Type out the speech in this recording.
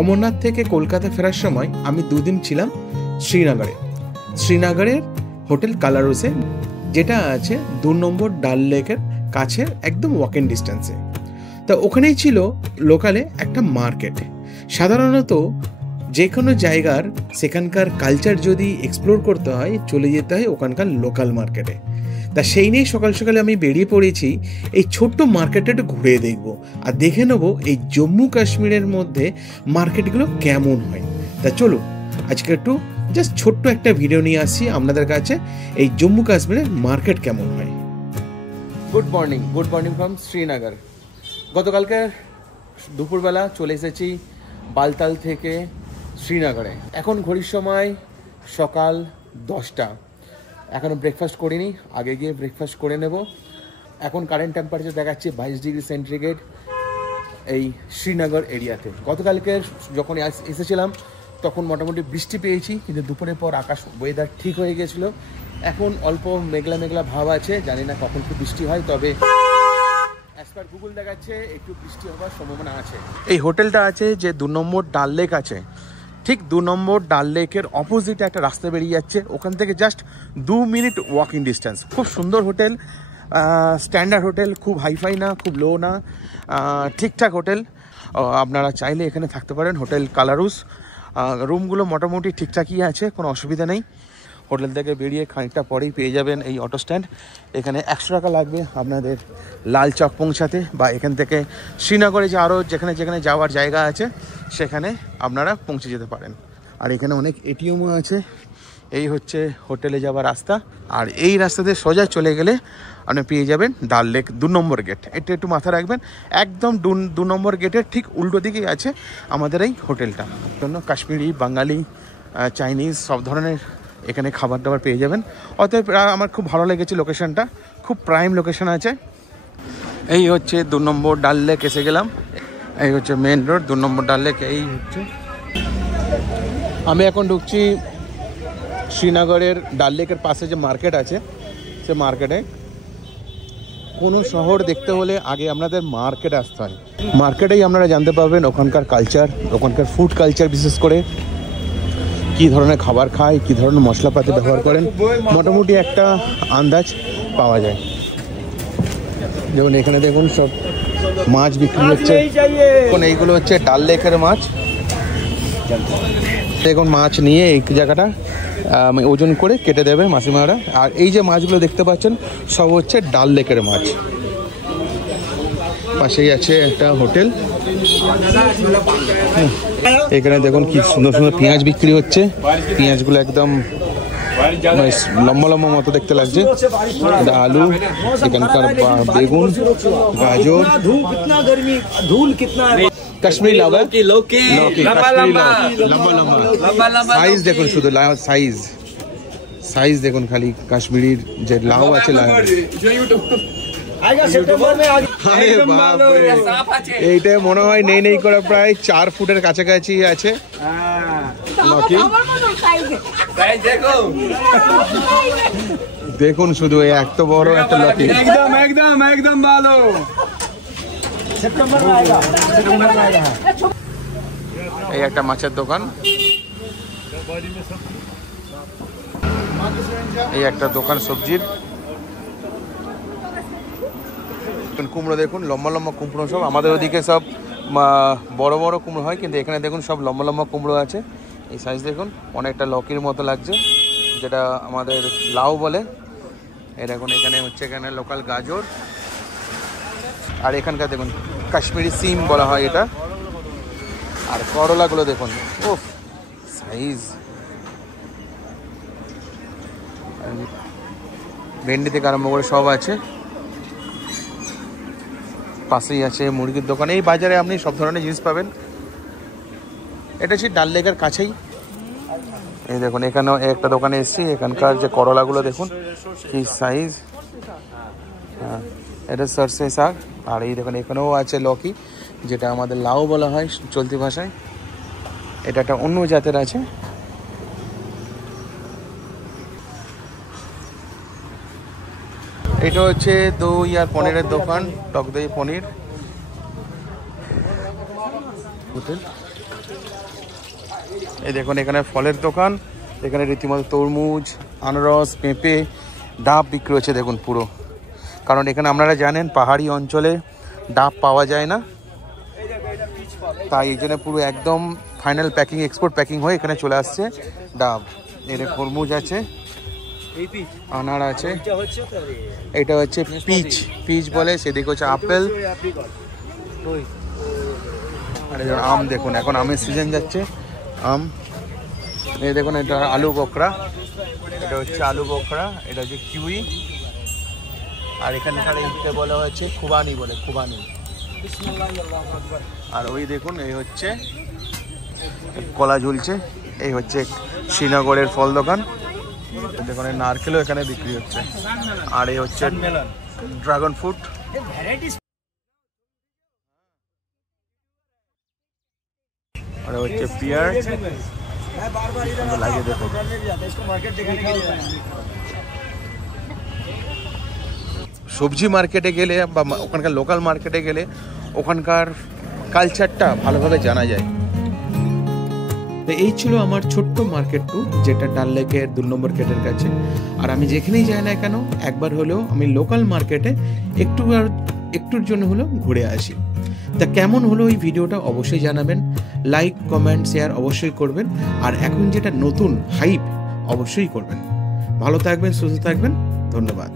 অমরনাথ থেকে কলকাতা ফেরার সময় আমি 2 দিন ছিলাম শ্রীনগরের হোটেল কালারুসে, যেটা আছে 2 নম্বর ডাল লেকের কাছে, একদম ওয়াক ইন ডিস্টেন্সে। তা ওখানেই ছিল লোকালে একটা মার্কেট। সাধারণত যে কোনো জায়গার সেখানকার কালচার যদি এক্সপ্লোর করতে হয়, চলে যেতে হয় ওখানকার লোকাল মার্কেটে। তা সেই নিয়েই সকাল সকালে আমি বেরিয়ে পড়েছি এই ছোট্ট মার্কেটটা একটু ঘুরে দেখব আর দেখে নেবো এই জম্মু কাশ্মীরের মধ্যে মার্কেটগুলো কেমন হয়। তা চলো আজকে একটু জাস্ট ছোট্ট একটা ভিডিও নিয়ে আসছি আপনাদের কাছে, এই জম্মু কাশ্মীরের মার্কেট কেমন হয়। Good morning from Srinagar. গতকালকে দুপুরবেলা চলে এসেছি বালতাল থেকে শ্রীনগরে। এখন ঘড়ির সময় সকাল 10টা। এখনও ব্রেকফাস্ট করিনি, আগে গিয়ে ব্রেকফাস্ট করে নেব। এখন কারেন্ট টেম্পারেচার দেখাচ্ছে 22 ডিগ্রি সেন্টিগ্রেড এই শ্রীনগর এরিয়াতে। গতকালকে যখন এসেছিলাম তখন মোটামুটি বৃষ্টি পেয়েছি, কিন্তু দুপুরের পর আকাশ ওয়েদার ঠিক হয়ে গেছিলো। এখন অল্প মেঘলা মেঘলা ভাব আছে, জানি না কখন কি বৃষ্টি হয়, তবে অ্যাজ পার গুগল দেখাচ্ছে একটু বৃষ্টি হওয়ার সম্ভাবনা আছে। এই হোটেলটা আছে যে 2 নম্বর ডাল লেক আছে, ঠিক 2 নম্বর ডাল লেকের অপোজিটে একটা রাস্তা বেরিয়ে যাচ্ছে, ওখান থেকে জাস্ট 2 মিনিট ওয়াকিং ডিস্টেন্স। খুব সুন্দর হোটেল, স্ট্যান্ডার্ড হোটেল, খুব হাইফাই না, খুব লো না, ঠিকঠাক হোটেল। আপনারা চাইলে এখানে থাকতে পারেন। হোটেল কালারুস, রুমগুলো মোটামুটি ঠিকঠাকই আছে, কোনো অসুবিধা নেই। হোটেল থেকে বেরিয়ে খানিকটা পরেই পেয়ে যাবেন এই অটো স্ট্যান্ড। এখানে 100 টাকা লাগবে আপনাদের লাল চক পৌঁছাতে, বা এখান থেকে শ্রীনগরে যে আরও যেখানে যেখানে যাওয়ার জায়গা আছে সেখানে আপনারা পৌঁছে যেতে পারেন। আর এখানে অনেক এটিএমও আছে। এই হচ্ছে হোটেলে যাওয়ার রাস্তা, আর এই রাস্তাতে সোজা চলে গেলে আপনি পেয়ে যাবেন ডাল লেক 2 নম্বর গেট। এটা একটু মাথায় রাখবেন, একদম 2 নম্বর গেটের ঠিক উল্টো দিকেই আছে আমাদের এই হোটেলটা। জন্য কাশ্মীরি, বাঙালি, চাইনিজ সব ধরনের এখানে খাবার দাবার পেয়ে যাবেন। অতএব আমার খুব ভালো লেগেছে লোকেশনটা, খুব প্রাইম লোকেশন আছে। এই হচ্ছে 2 নম্বর ডাল লেক, এসে গেলাম। এই হচ্ছে মেন রোড, 2 নম্বর ডাল লেক। এই হচ্ছে, আমি এখন ঢুকছি শ্রীনগরের ডাল লেকের পাশে যে মার্কেট আছে, সে মার্কেটে। কোনো শহর দেখতে হলে আগে আপনাদের মার্কেটে আসতে হয়। মার্কেটেই আপনারা জানতে পারবেন ওখানকার কালচার, ওখানকার ফুড কালচার, বিশেষ করে কী ধরনের খাবার খায়, কী ধরনের মশলাপাতি ব্যবহার করেন, মোটামুটি একটা আন্দাজ পাওয়া যায়। যেমন এখানে দেখুন সব মাছ বিক্রি হচ্ছে। এখন এইগুলো হচ্ছে ডাল লেকের মাছ। দেখুন মাছ নিয়ে এই জায়গাটা ওজন করে কেটে দেবে মাসিমারা। আর এই যে মাছগুলো দেখতে পাচ্ছেন সব হচ্ছে ডাল লেকের মাছ। পাশেই আছে একটা হোটেল। এখানে দেখুন কি সুন্দর সুন্দর পেঁয়াজ বিক্রি হচ্ছে। পেঁয়াজগুলো একদম লম্বা লম্বা মতো দেখতে লাগছে। এটা আলু, এখানকার বেগুন, গাজর, কাশ্মীরি লৌকি, সাইজ দেখুন, শুধু সাইজ দেখুন খালি। কাশ্মীরির যে লাউ আছে, এইটা মনে হয় নেই করে প্রায় 4 ফুটের কাছাকাছি আছে। দেখুন শুধু এত বড় একটা লকি, একদম ভালো। এই একটা মাছের দোকান, এই একটা দোকান সবজির। কুমড়ো দেখুন, লম্বা লম্বা কুমড়ো সব। আমাদের ওদিকে সব বড় বড় কুমড়ো হয়, কিন্তু এখানে দেখুন সব লম্বা লম্বা কুমড়ো আছে। এই সাইজ দেখুন, অনেকটা লকির মতো লাগছে, যেটা আমাদের লাউ বলে। এই দেখুন এখানে হচ্ছে এখানে লোকাল গাজর। আর এখানকার দেখুন কাশ্মীরি সিম বলা হয় এটা। আর করলাগুলো দেখুন, ওফ সাইজ। ভেন্ডি থেকে আরম্ভ করে সব আছে। পাশেই আছে মুরগির দোকান। এই বাজারে আপনি সব ধরনের জিনিস পাবেন। এটা হচ্ছে ডাল লেকের কাছেই। এই দেখুন এখানেও একটা দোকানে এসেছি, এখানকার যে করলাগুলো দেখুন কি সাইজ। হ্যাঁ, এটা সরষে শাক। আর এই দেখুন এখানেও আছে লকি, যেটা আমাদের লাউ বলা হয় চলতি ভাষায়। এটা একটা অন্য জাতের আছে। এটা হচ্ছে দই আর পনিরের দোকান, টক দই পনির হোটেল। এই দেখুন এখানে ফলের দোকান, এখানে রীতিমতো তরমুজ, আনারস, পেঁপে, ডাব বিক্রি হচ্ছে দেখুন পুরো। কারণ এখানে আপনারা জানেন পাহাড়ি অঞ্চলে ডাব পাওয়া যায় না, তাই এই জন্য পুরো একদম ফাইনাল প্যাকিং, এক্সপোর্ট প্যাকিং হয়ে এখানে চলে আসছে ডাব। এর তরমুজ আছে, আনার আছে, এটা হচ্ছে পিচ, পিচ বলে, সেদিকে হচ্ছে আপেল, আর আম দেখুন এখন আমের সিজন যাচ্ছে, আম। এই দেখুন এটা আলু বকরা, এটা হচ্ছে আলু বকরা, এটা হচ্ছে কিউই, আর এখানকার এইটা বলা হচ্ছে খুবানি বলে, খুবানি। আর ওই দেখুন এই হচ্ছে কলা ঝুলছে, এই হচ্ছে শ্রীনগরের ফল দোকান। দেখুন নারকেলও এখানে বিক্রি হচ্ছে, আর এই হচ্ছে ড্রাগন ফ্রুট। আর হচ্ছে পিয়ার, লাগে দেখুন। সবজি মার্কেটে গেলে বা ওখানকার লোকাল মার্কেটে গেলে ওখানকার কালচারটা ভালোভাবে জানা যায়। তো এই ছিল আমার ছোট্ট মার্কেট ট্যুর, যেটা ডাল লেকের 2 নম্বর গেটের কাছে। আর আমি যেখানেই যাই না কেন একবার হলেও আমি লোকাল মার্কেটে একটুর জন্য হলেও ঘুরে আসি। তা কেমন হলো এই ভিডিওটা অবশ্যই জানাবেন, লাইক, কমেন্ট, শেয়ার অবশ্যই করবেন। আর এখন যেটা নতুন হাইপ অবশ্যই করবেন। ভালো থাকবেন, সুস্থ থাকবেন, ধন্যবাদ।